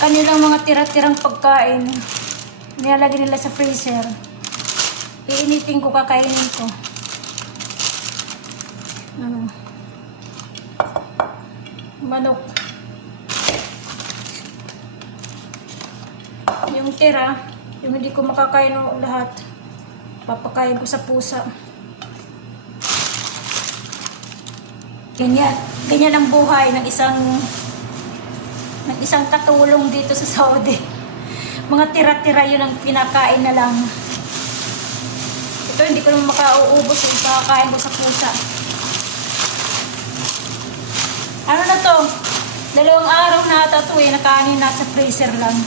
kanilang mga tira-tirang pagkain. Nilalagay nila sa freezer. Iinitin ko, kakainin ko. Manok. Yung tira, yung hindi ko makakain ng lahat, papakain ko sa pusa. Ganyan ang buhay ng isang katulong dito sa Saudi. Mga tira-tira yun ang pinakain na lang. Ito hindi ko naman makauubos yung pakakain ko sa pusa. Ano na to? 2 araw na ata ito eh, nakanin nasa freezer lang.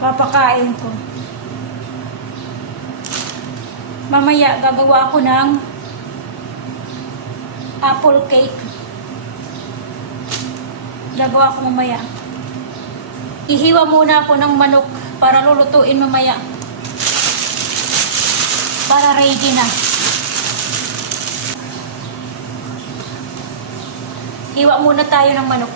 Papakain ko. Mamaya gagawa ako ng apple cake. Gagawa ko mamaya. Ihiwa muna ako ng manok para lulutuin mamaya. Para ready na. Hiwa muna tayo ng manok.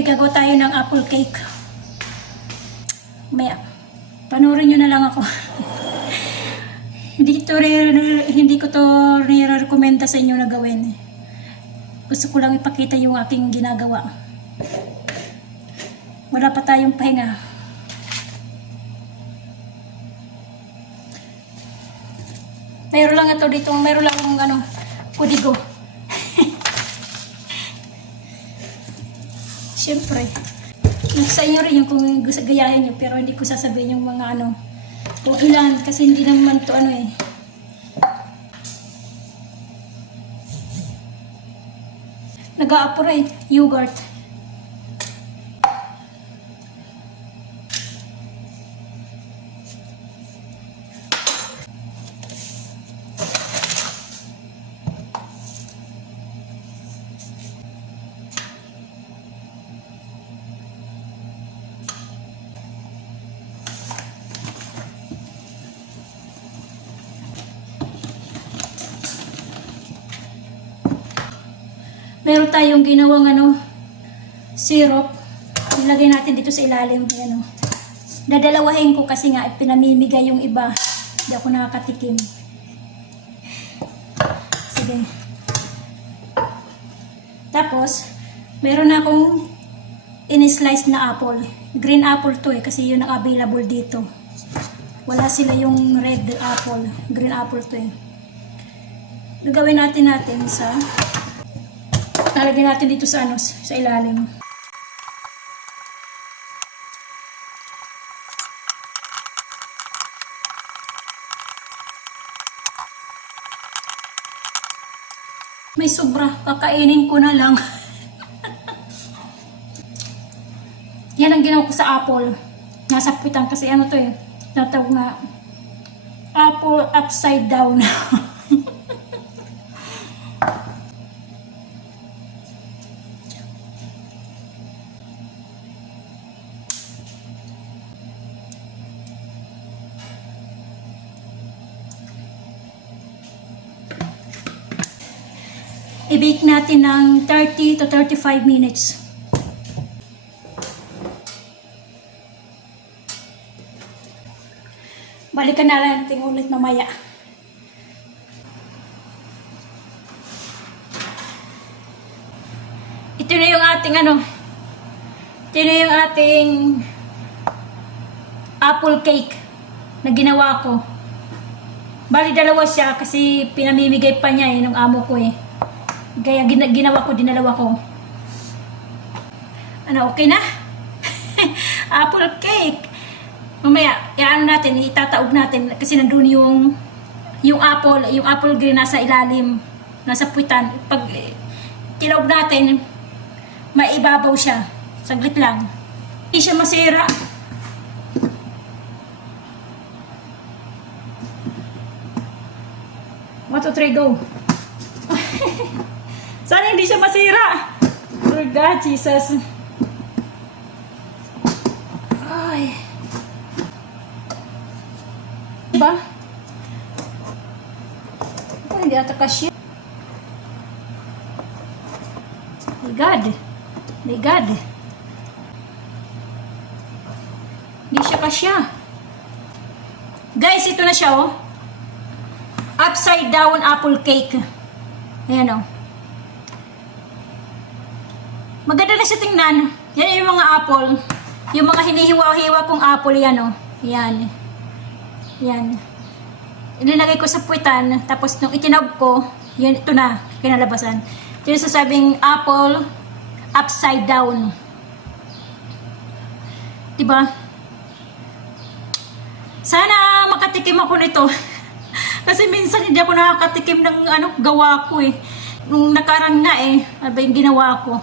Gagawa tayo ng apple cake. Maya, panoorin nyo na lang ako. Hindi ko to re-recommenda sa inyo na gawin. Gusto ko lang ipakita yung aking ginagawa. Wala pa tayong pahinga. Mayroon lang ito dito, mayroon lang kudigo. Siyempre, sa inyo rin yung kung gusto gayahin nyo, pero hindi ko sasabihin yung mga kung ilan, kasi hindi naman to nag-a-apure, yogurt. Meron tayong ginawang syrup. Ilagay natin dito sa ilalim. Ayan, dadalawahin ko kasi nga pinamimigay yung iba. Hindi ako nakakatikim. Sige. Tapos, meron akong in-slice na apple. Green apple to kasi yun ang available dito. Wala sila yung red apple. Green apple to eh. Gagawin natin sa lalagyan natin dito sa sa ilalim. May sobra, kakainin ko na lang. Yan ang ginawa ko sa apple. Nasa puwitan kasi to eh. Natawag na apple upside down. I-bake natin ng 30 to 35 minutes. Balikan na natin ulit mamaya. Ito na yung ating ito na yung ating apple cake na ginawa ko. Bali dalawa siya kasi pinamimigay pa niya nung amo ko eh. Kaya ginawa ko, dinalawa ko. Okay na? Apple cake. Mamaya, natin, itataob natin kasi nandun yung apple green nasa ilalim, nasa puwitan. Pag tilaob natin, maibabaw siya. Saglit lang. Hindi siya masira. One, two, three, go. Sana hindi siya masira. Lord God, Jesus. Ay. Diba? Ito, hindi ata kasya. My God. My God. Hindi siya kasya. Guys, ito na siya, oh. Upside down apple cake. Ayan, oh. Maganda na siya tingnan. Yan yung mga apple. Yung mga hinihiwa-hiwa kong apple yan, oh. Yan. Yan. Ilinagay ko sa puwitan. Tapos nung itinob ko, yan, ito na, kinalabasan. Ito yung sasabing apple upside down. Diba? Sana makatikim ako nito. Kasi minsan hindi ako nakakatikim ng gawa ko eh. Nung nakarang na eh, ano ba yung ginawa ko?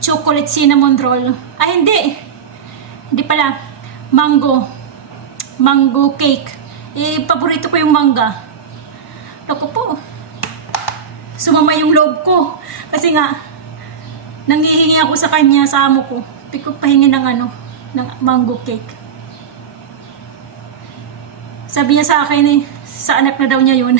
Chocolate cinnamon roll. Ay, hindi. Hindi pala. Mango. Mango cake. Eh, paborito ko yung mangga. Naku po. Sumama yung loob ko. Kasi nga, nanghihingi ako sa kanya, sa amo ko. Piko pahingi ng ng mango cake. Sabi niya sa akin eh, sa anak na daw niya yun.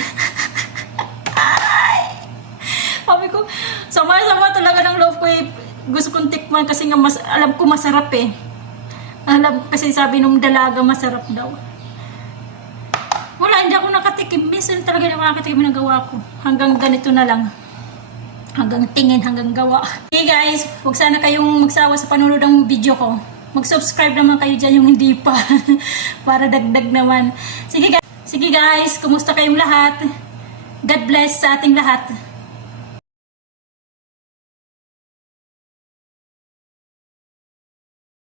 Sabi ko, sama-sama talaga ng loob ko eh. Gusto kong tikman kasi nga alam ko masarap eh. Alam kasi sabi nung dalaga masarap daw. Wala, hindi ako nakatikim. Minsan talaga hindi ako nakatikim ng gawa ko. Hanggang ganito na lang. Hanggang tingin, hanggang gawa. Hey guys, huwag sana kayong magsawa sa panonood ng video ko. Mag-subscribe naman kayo dyan yung hindi pa. Para dagdag naman. Sige guys, kumusta kayong lahat? God bless sa ating lahat.